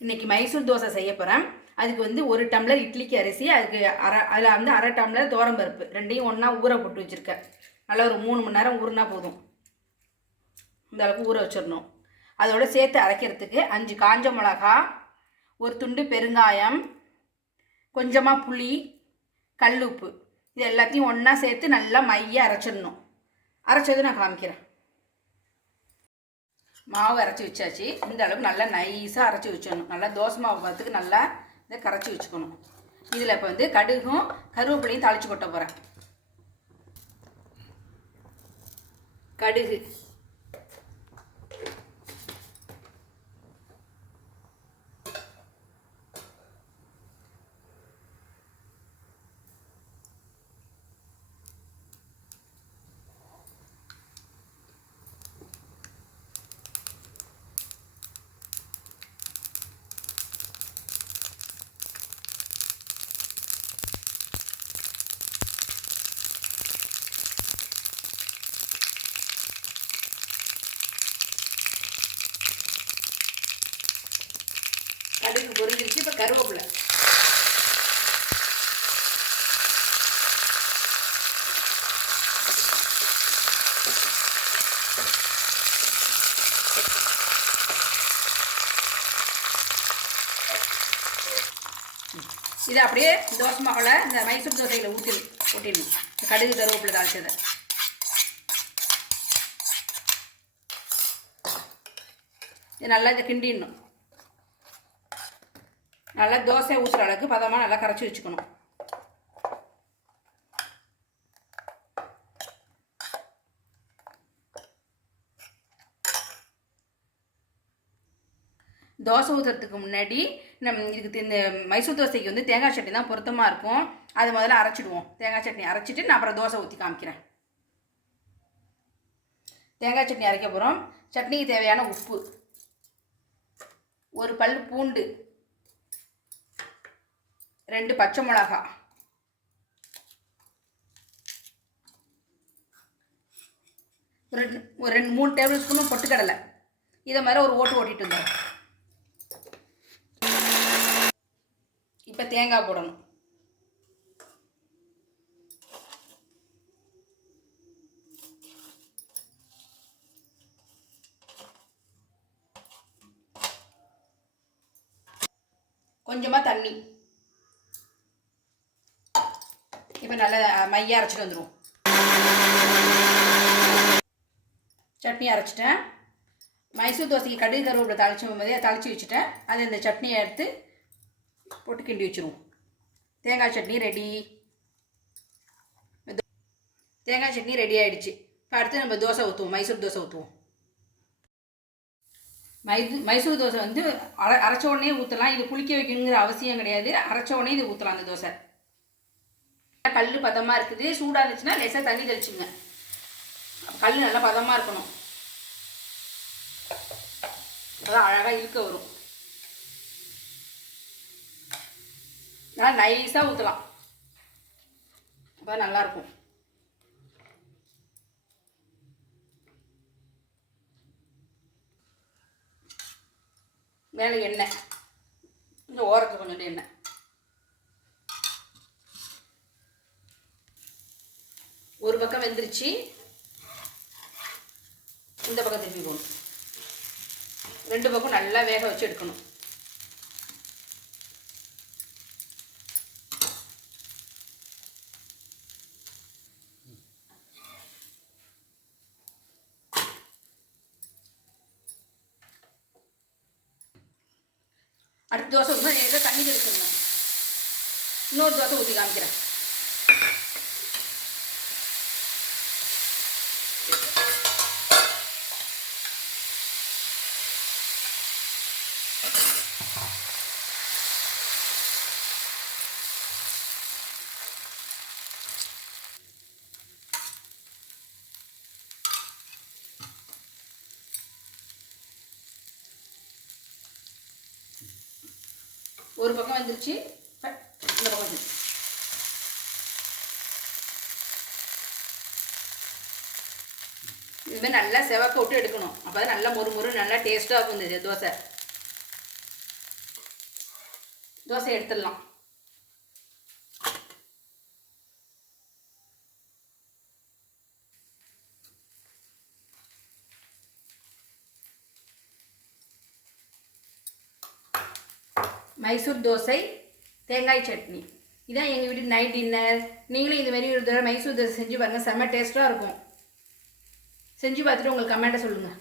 இன்றைக்கி மைசூர் தோசை செய்ய போகிறேன் அதுக்கு வந்து ஒரு டம்ளர் இட்லிக்கு அரிசி அதுக்கு அரை அதில் வந்து அரை டம்ளர் பருப்பு. ரெண்டையும் ஒன்றா ஊற போட்டு வச்சுருக்கேன். நல்லா ஒரு மூணு மணி நேரம் ஊறினா போதும். இந்த அளவுக்கு ஊற வச்சிடணும். அதோட சேர்த்து அரைக்கிறதுக்கு அஞ்சு காஞ்ச மிளகா ஒரு துண்டு பெருங்காயம் கொஞ்சமாக புளி கல்லுப்பு இது எல்லாத்தையும் ஒன்றா சேர்த்து நல்லா மைய அரைச்சிடணும். அரைச்சது நான் காமிக்கிறேன். மாவு அரைச்சி வச்சாச்சு. இந்த அளவுக்கு நல்லா நைஸாக அரைச்சி வச்சிடணும். நல்லா தோசை மாவு பார்த்துக்கு நல்லா இதை கரைச்சி வச்சுக்கணும். இதில் இப்போ வந்து கடுகும் கருவேப்பிலையும் தாளித்து கொட்ட போகிறேன் கடுகு. பொரிஞ்சிருச்சு இப்போ கருவேப்பிலை. இது அப்படியே தோசை மாவில் இந்த மைசூர் தோசையில் ஊற்றி ஊட்டிடணும் கடுகு கருவேப்பிலை தாளிச்சதை. இது நல்லா இதை கிண்டிடணும். நல்லா தோசை ஊற்றுற அளவுக்கு பதமாக நல்லா கரைச்சி வச்சுக்கணும். தோசை ஊற்றுறதுக்கு முன்னாடி நம் இதுக்கு இந்த மைசூர் தோசைக்கு வந்து தேங்காய் சட்னி தான் பொருத்தமாக இருக்கும். அது முதல்ல அரைச்சிடுவோம். தேங்காய் சட்னி அரைச்சிட்டு நான் அப்புறம் தோசை ஊற்றி காமிக்கிறேன். தேங்காய் சட்னி அரைக்க போகிறோம் சட்னிக்கு தேவையான உப்பு. ஒரு பல் பூண்டு. ரெண்டு பச்சை மிளகா. ஒரு ரெண்டு ஒரு ரெண்டு மூணு டேபிள் ஸ்பூனும் பொட்டுக்கடலை. இதை மாதிரி ஒரு ஓட்டு ஓட்டிட்டு இருந்தோம் இப்போ தேங்காய் போடணும். கொஞ்சமாக தண்ணி. இப்போ நல்லா மையாக அரைச்சிட்டு வந்துடுவோம் சட்னி அரைச்சிட்டேன். மைசூர் தோசைக்கு கடுகு கருவேப்பிலை தாளிச்சும் போதே தாளித்து வச்சுட்டேன். அது இந்த சட்னியை எடுத்து போட்டு கிண்டி வச்சுருவோம். தேங்காய் சட்னி ரெடி. தேங்காய் சட்னி ரெடி ஆகிடுச்சு இப்போ அடுத்து நம்ம தோசை ஊற்றுவோம் மைசூர் தோசை ஊற்றுவோம் மைது மைசூர் தோசை வந்து அரை அரைச்ச உடனே ஊற்றலாம் இது புளிக்க வைக்கணுங்கிற அவசியம் கிடையாது. அரைச்ச உடனே இது ஊற்றலாம் அந்த தோசை. கல் பதமாக இருக்குது. சூடாக இருந்துச்சுன்னா லேசாக தண்ணி தெளிச்சுங்க. கல் நல்லா பதமாக இருக்கணும். அதான் அழகாக இழுக்க வரும். நல்லா நைஸாக ஊற்றலாம் அப்போ நல்லாயிருக்கும் மேலே எண்ணெய். இந்த ஓரத்துக்கு கொஞ்சம் எண்ணெய். ஒரு பக்கம் வெந்துருச்சு. இந்த பக்கம் திருப்பி போகணும். ரெண்டு பக்கம் நல்லா வேக வச்சு எடுக்கணும். அடுத்த தோசை ஊற்றினா ஏதோ தண்ணி தெளிச்சிடணும். இன்னொரு தோசை ஊற்றி காமிக்கிறேன். ஒரு பக்கம் வந்துருச்சு. இந்த பக்கம் வந்துருச்சு. இதுமாதிரி நல்லா செவக்க விட்டு எடுக்கணும். அப்போ தான் நல்லா மொறு மொறு நல்லா டேஸ்ட்டாக இருக்கும் இந்த தோசை. தோசை எடுத்துடலாம். மைசூர் தோசை தேங்காய் சட்னி. இதான் எங்கள் வீட்டு நைட் டின்னர் நீங்களும் இதுமாரி ஒரு தடவை மைசூர் தோசை செஞ்சு பாருங்கள் செம்ம டேஸ்ட்டாக இருக்கும். செஞ்சு பார்த்துட்டு உங்களுக்கு கமெண்ட்டை சொல்லுங்கள்